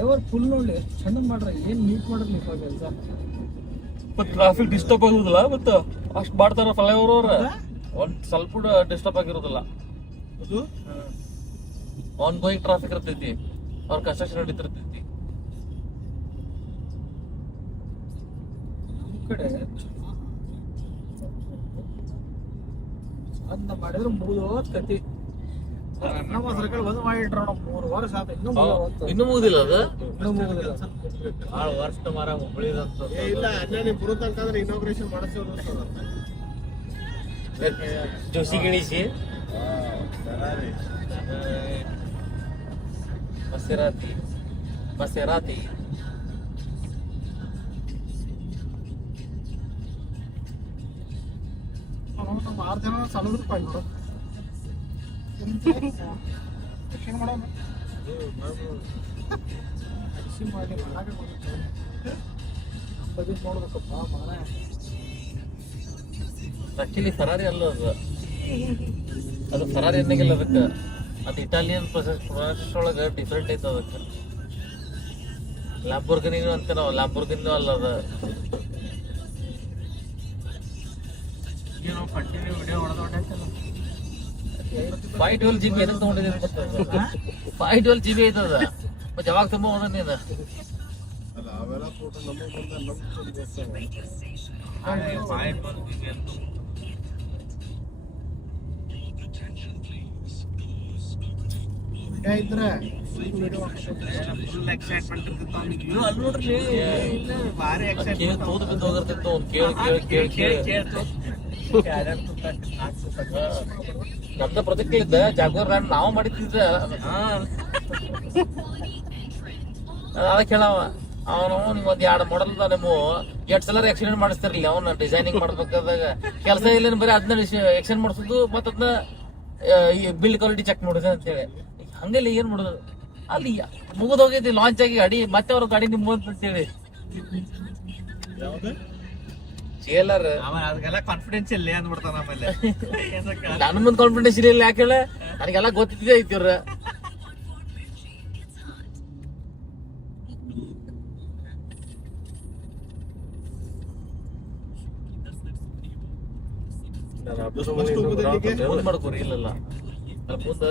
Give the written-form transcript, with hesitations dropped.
Flyover full ನೋಡಿ ಎಷ್ಟು ಚೆನ್ನಾಗಿ ಮಾಡ್ರಿ, ಏನ್ ನೀಟ್ ಮಾಡ್ರಿ ಇವಾಗ ಕೆಲಸ. ಮತ್ತೆ ಟ್ರಾಫಿಕ್ ಡಿಸ್ಟರ್ಬ್ ಆಗುದಿಲ್ಲ, ಮತ್ತೆ ಅಷ್ಟು ಮಾಡ್ತಾರ ಫ್ಲೈಓವರ್ ಅವ್ರ. ಒಂದ್ ಸ್ವಲ್ಪ ಕೂಡ ಡಿಸ್ಟರ್ಬ್ ಆಗಿರೋದಿಲ್ಲ. ಆನ್ ಗೋಯಿಂಗ್ ಟ್ರಾಫಿಕ್ ಇರ್ತೈತಿ, ಅವ್ರ ಕನ್ಸ್ಟ್ರಕ್ಷನ್ ನಡೀತಿರ್ತೈತಿ. ನಮ್ ಕಡೆ ಚಂದ ಮಾಡಿದ್ರೆ ಮುಗಿದೋದ್ ಕತಿ. ನಮ್ಮ ಸರ್ಕಾರ ಬಂದ್ ಮಾಡಿಟ್ರ 3 ವರ್ಷ ಆತ, ಇನ್ನೂ ಮುಗುದಿಲ್ಲ ಅದು. ಇನ್ನೂ ಮುಗಿದಿಲ್ಲ. ಭಾಳ ವರ್ಷ ಮರ ಉಳಿದಂತ ಇಲ್ಲ ಅನ್ನ ಬರೋ ತನಕ ಅಂದ್ರೆ ಇನಾಗ್ರೇಷನ್ ಮಾಡಿಸೋದು ಜೋಶಿ ಗಿಣಿಸಿ ಮಸೆರಾತಿ ಮಸೆರಾತಿ ನಮ್ಮ 6 ಜನ ಸಣ್ಣದ್ರ ಪಾಯ್ ನೋಡು ಮಾಡೋಣ. ಮಾಡಿ ಬಜೆಟ್ ನೋಡ್ಬೇಕಪ್ಪ ಮಾರ. ಆಕ್ಚುಲಿ ಫರಾರಿ ಅಲ್ಲ ಅದು ಫರಾರಿ ಅನ್ನಂಗಿಲ್ಲ ಅದಕ್ಕೆ. ಅದು ಇಟಾಲಿಯನ್ ಪ್ರೊಸೆಸ್ ಒಳಗೆ ಡಿಫ್ರೆಂಟ್ ಐತೆ ಅದಕ್ಕೆ. ಲ್ಯಾಂಬೋರ್ಗಿನಿ ಅಂತ ನಾವು ಲ್ಯಾಂಬೋರ್ಗಿನಿ ಅಲ್ಲ ಅದು. ವಿಡಿಯೋ ಹೊಡೆದ 512 GB ಎದಕ್ಕೆ ತಗೊಂಡಿದ್ದೀನಿ ಗೊತ್ತದ? 512 GB ಐತದ. ಮತ್ತೆ ಯಾವಾಗ ತುಂಬ ಹೋದ ನೀನು? ಅವೆಲ್ಲ ಫೋಟೋ ನಮಗೆ ಬಂದ ನಮ್ಮ ಇದ್ರೆ ಅಲ್ಲಿ ನೋಡ್ರಿ ತೂದು ಬಿದ್ದು ಹೋಗಿರ್ತಿತ್ತು. ಅವ್ನು ಕೇಳಿ ನಮ್ದ ಪ್ರೊಜೆಕ್ಟ್ ಇದ್ದ ಜಾಗ್ವಾರ್ ರಾನ್ ನಾವು ಮಾಡಿದ್ದ. ಅದ ಕೇಳವ ಅವನು ನಿಮ್ಗೊಂದ್ 2 ಮಾಡಲ್ ನೀವು 8 ಸಲ ಎಕ್ಸಿಡೆಂಟ್ ಮಾಡಿಸ್ತಿರ್ಲಿ. ಅವ್ನ ಡಿಸೈನಿಂಗ್ ಮಾಡ್ಬೇಕಾದಾಗ ಕೆಲಸ ಇಲ್ಲ, ಬರೀ ಅದನ್ನ ಎಕ್ಸ್ಟೆಂಡ್ ಮಾಡಿಸೋದು, ಮತ್ತೆ ಅದನ್ನ ಬಿಲ್ಡ್ ಕ್ವಾಲಿಟಿ ಚೆಕ್ ಮಾಡೋದು ಅಂತೇಳಿ. ಹಂಗೆಲ್ಲ ಏನ್ ಮಾಡೋದು ಅಲ್ಲಿ ಮುಗಿದೋಗೈತಿ ಲಾಂಚ್ ಆಗಿ ಗಾಡಿ, ಮತ್ತೆ ಅವ್ರ ಗಾಡಿ ನಿಮ್ಮ ಅಂತೇಳಿ ಚೇಲರ್ ಅದಕ್ಕೆಲ್ಲ ಕಾನ್ಫಿಡೆನ್ಸ್ ಇಲ್ಲ ಅಂದ್ಬಿಡ್ತಾನ. ಆಮೇಲೆ ನನ್ನ ಮುಂದ್ ಕಾನ್ಫಿಡೆನ್ಸ್ ಇಲ್ಲ, ಯಾಕೆ ಹೇಳ? ನನಗೆಲ್ಲ ಗೊತ್ತಿದ್ದೆ ಐತಿ ಇವ್ರ. ಮಾಡ್ಕೋರಿ ಇಲ್ಲಲ್ಲ ಮುಂದ